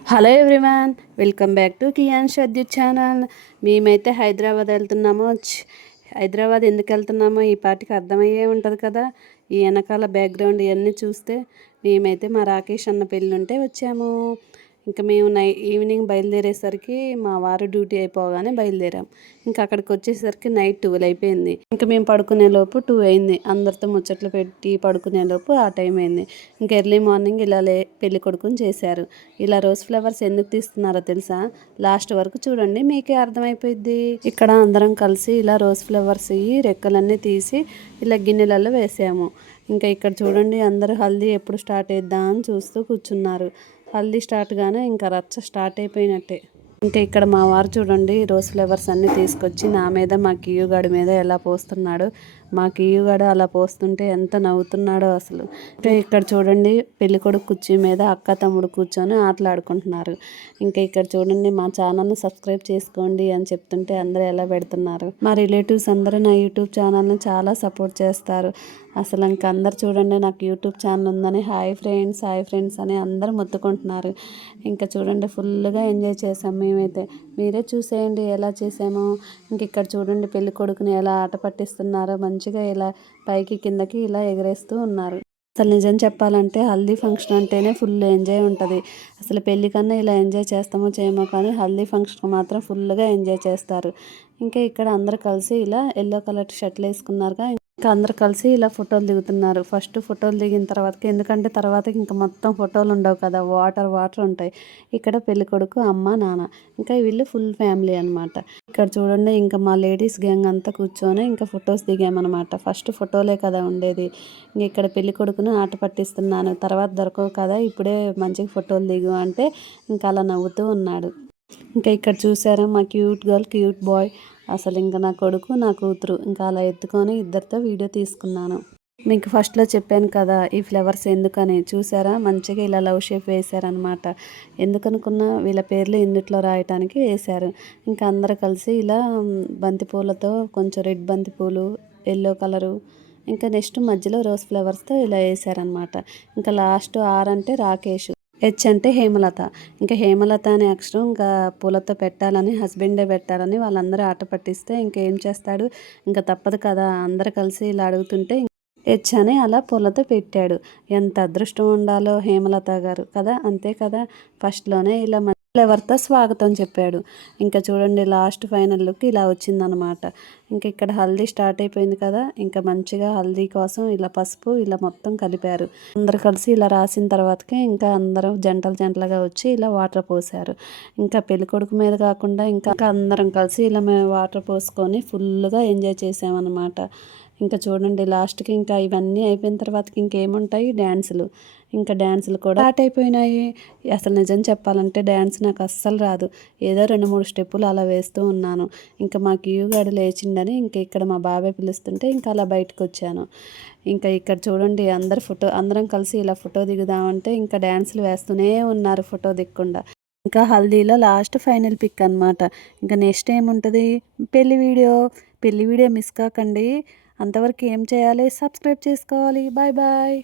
Hello everyone welcome back to Kian షద్యు channel. మేమైతే హైదరాబాద్ వెళ్తున్నాము. హైదరాబాద్ ఎందుకు వెళ్తున్నామో ఈ పాటికి అర్థమయ్యే ఉంటుంది కదా. ఈ వెనకాల బ్యాక్గ్రౌండ్ ఇవన్నీ చూస్తే మేమైతే మా రాకేష్ అన్న పెళ్ళి ఉంటే వచ్చాము. ఇంకా మేము నై ఈవినింగ్ బయలుదేరేసరికి మా వారు డ్యూటీ అయిపోగానే బయలుదేరాం. ఇంకా అక్కడికి వచ్చేసరికి నైట్ ట్వెల్వ్ అయిపోయింది. ఇంకా మేము పడుకునే లోపు టూ అయింది. అందరితో ముచ్చట్లు పెట్టి పడుకునే లోపు ఆ టైం అయింది. ఇంకా ఎర్లీ మార్నింగ్ ఇలా లే పెళ్ళి కొడుకుని చేశారు. ఇలా రోజ్ ఫ్లవర్స్ ఎందుకు తీస్తున్నారో తెలుసా? లాస్ట్ వరకు చూడండి మీకే అర్థమైపోయింది ఇక్కడ అందరం కలిసి ఇలా రోజ్ ఫ్లవర్స్ ఇవి రెక్కలన్నీ తీసి ఇలా గిన్నెలలో వేసాము. ఇంకా ఇక్కడ చూడండి అందరూ హల్దీ ఎప్పుడు స్టార్ట్ చేద్దాం అని చూస్తూ కూర్చున్నారు. హల్దీ స్టార్ట్ కానీ ఇంకా రచ్చ స్టార్ట్ అయిపోయినట్టే. ఇంకా ఇక్కడ మా వారు చూడండి రోజ్ ఫ్లవర్స్ అన్ని తీసుకొచ్చి నా మీద మా కియ్యుగాడి మీద ఎలా పోస్తున్నాడు. మా కీయుగాడు అలా పోస్తుంటే ఎంత నవ్వుతున్నాడో అసలు. ఇక్కడ చూడండి పెళ్ళి కొడుకు కుర్చీ మీద అక్క తమ్ముడు కూర్చొని ఆటలాడుకుంటున్నారు. ఇంకా ఇక్కడ చూడండి మా ఛానల్ని సబ్స్క్రైబ్ చేసుకోండి అని చెప్తుంటే అందరూ ఎలా పెడుతున్నారు. మా రిలేటివ్స్ అందరూ నా యూట్యూబ్ ఛానల్ని చాలా సపోర్ట్ చేస్తారు. అసలు ఇంక అందరు చూడండి నాకు యూట్యూబ్ ఛానల్ ఉందని హాయ్ ఫ్రెండ్స్ హాయ్ ఫ్రెండ్స్ అని అందరూ మొత్తుకుంటున్నారు. ఇంకా చూడండి ఫుల్గా ఎంజాయ్ చేసాం మేమైతే. మీరే చూసేయండి ఎలా చేసామో ఇంక ఇక్కడ చూడండి పెళ్ళి కొడుకుని ఎలా ఆట పట్టిస్తున్నారో మంచి మంచిగా ఇలా పైకి కిందకి ఇలా ఎగరేస్తూ ఉన్నారు. అసలు నిజం చెప్పాలంటే హల్దీ ఫంక్షన్ అంటేనే ఫుల్ ఎంజాయ్ ఉంటుంది. అసలు పెళ్ళి కన్నా ఇలా ఎంజాయ్ చేస్తామో చేయమో కానీ హల్దీ ఫంక్షన్ మాత్రం ఫుల్గా ఎంజాయ్ చేస్తారు. ఇంకా ఇక్కడ అందరు కలిసి ఇలా ఎల్లో కలర్ షర్ట్లు వేసుకున్నారుగా ఇంకా అందరు కలిసి ఇలా ఫోటోలు దిగుతున్నారు. ఫస్ట్ ఫోటోలు దిగిన తర్వాత ఎందుకంటే తర్వాత ఇంకా మొత్తం ఫోటోలు ఉండవు కదా వాటర్ వాటర్ ఉంటాయి. ఇక్కడ పెళ్ళి కొడుకు అమ్మ నాన్న ఇంకా వీళ్ళు ఫుల్ ఫ్యామిలీ అనమాట ఇక్కడ చూడండి ఇంకా మా లేడీస్ గ్యాంగ్ అంతా కూర్చొని ఇంకా ఫొటోస్ దిగామన్నమాట. ఫస్ట్ ఫోటోలే కదా ఉండేది. ఇంక ఇక్కడ పెళ్ళి కొడుకును ఆట పట్టిస్తున్నాను. తర్వాత దొరకవు కదా ఇప్పుడే మంచిగా ఫోటోలు దిగు అంటే ఇంకా అలా నవ్వుతూ ఉన్నాడు. ఇంకా ఇక్కడ చూసారా మా క్యూట్ గర్ల్ క్యూట్ బాయ్. అసలు ఇంకా నా కొడుకు నా కూతురు. ఇంకా అలా ఎత్తుకొని ఇద్దరితో వీడియో తీసుకున్నాను. మీకు ఫస్ట్లో చెప్పాను కదా ఈ ఫ్లవర్స్ ఎందుకని? చూసారా? మంచిగా ఇలా లవ్ షేప్ వేశారనమాట ఎందుకనుకున్నా వీళ్ళ పేర్లు ఇందుట్లో రాయటానికి వేశారు. ఇంకా అందరు కలిసి ఇలా బంతిపూలతో కొంచెం రెడ్ బంతిపూలు ఎల్లో కలరు ఇంకా నెక్స్ట్ మధ్యలో రోజ్ ఫ్లవర్స్తో ఇలా వేసారనమాట ఇంకా లాస్ట్ ఆర్ అంటే రాకేష్. హెచ్ అంటే హేమలత. ఇంకా హేమలత అనే అక్షరం ఇంకా పూలతో పెట్టాలని హస్బెండే పెట్టాలని వాళ్ళందరూ ఆట పట్టిస్తే ఇంకేం చేస్తాడు? ఇంకా తప్పదు కదా అందరు కలిసి ఇలా అడుగుతుంటే హెచ్ అని అలా పూలతో పెట్టాడు. ఎంత అదృష్టం ఉండాలో హేమలత గారు కదా అంతే కదా? ఫస్ట్లోనే ఇలా ఎవరితో స్వాగతం చెప్పాడు. ఇంకా చూడండి లాస్ట్ ఫైనల్ లుక్ ఇలా వచ్చిందనమాట. ఇంకా ఇక్కడ హల్దీ స్టార్ట్ అయిపోయింది కదా ఇంకా మంచిగా హల్దీ కోసం ఇలా పసుపు ఇలా మొత్తం కలిపారు. అందరు కలిసి ఇలా రాసిన తర్వాతకే ఇంకా అందరూ జంటలు జంటలుగా వచ్చి ఇలా వాటర్ పోసారు. ఇంకా పెళ్ళి కొడుకు మీద కాకుండా ఇంకా అందరం కలిసి ఇలా మేము వాటర్ పోసుకొని ఫుల్గా ఎంజాయ్ చేసామన్నమాట ఇంకా చూడండి లాస్ట్కి ఇంకా ఇవన్నీ అయిపోయిన తర్వాతకి ఇంకేముంటాయి? డ్యాన్సులు ఇంకా డ్యాన్సులు కూడా స్టార్ట్ అయిపోయినాయి. అసలు నిజం చెప్పాలంటే డ్యాన్స్ నాకు అస్సలు రాదు. ఏదో రెండు మూడు స్టెప్పులు అలా వేస్తూ ఉన్నాను. ఇంకా మా క్యూగాడు లేచిండని ఇంకా ఇక్కడ మా బాబాయ్ పిలుస్తుంటే ఇంకా అలా బయటకు వచ్చాను ఇంకా ఇక్కడ చూడండి అందరు ఫోటో అందరం కలిసి ఇలా ఫోటో దిగుదామంటే ఇంకా డ్యాన్సులు వేస్తూనే ఉన్నారు ఫోటో దిక్కుండా. ఇంకా హల్దీలో లాస్ట్ ఫైనల్ పిక్ అనమాట ఇంకా నెక్స్ట్ ఏముంటుంది? పెళ్ళి వీడియో. పెళ్ళి వీడియో మిస్ కాకండి. అంతవరకు ఏం చేయాలి? సబ్స్క్రైబ్ చేసుకోవాలి. Bye bye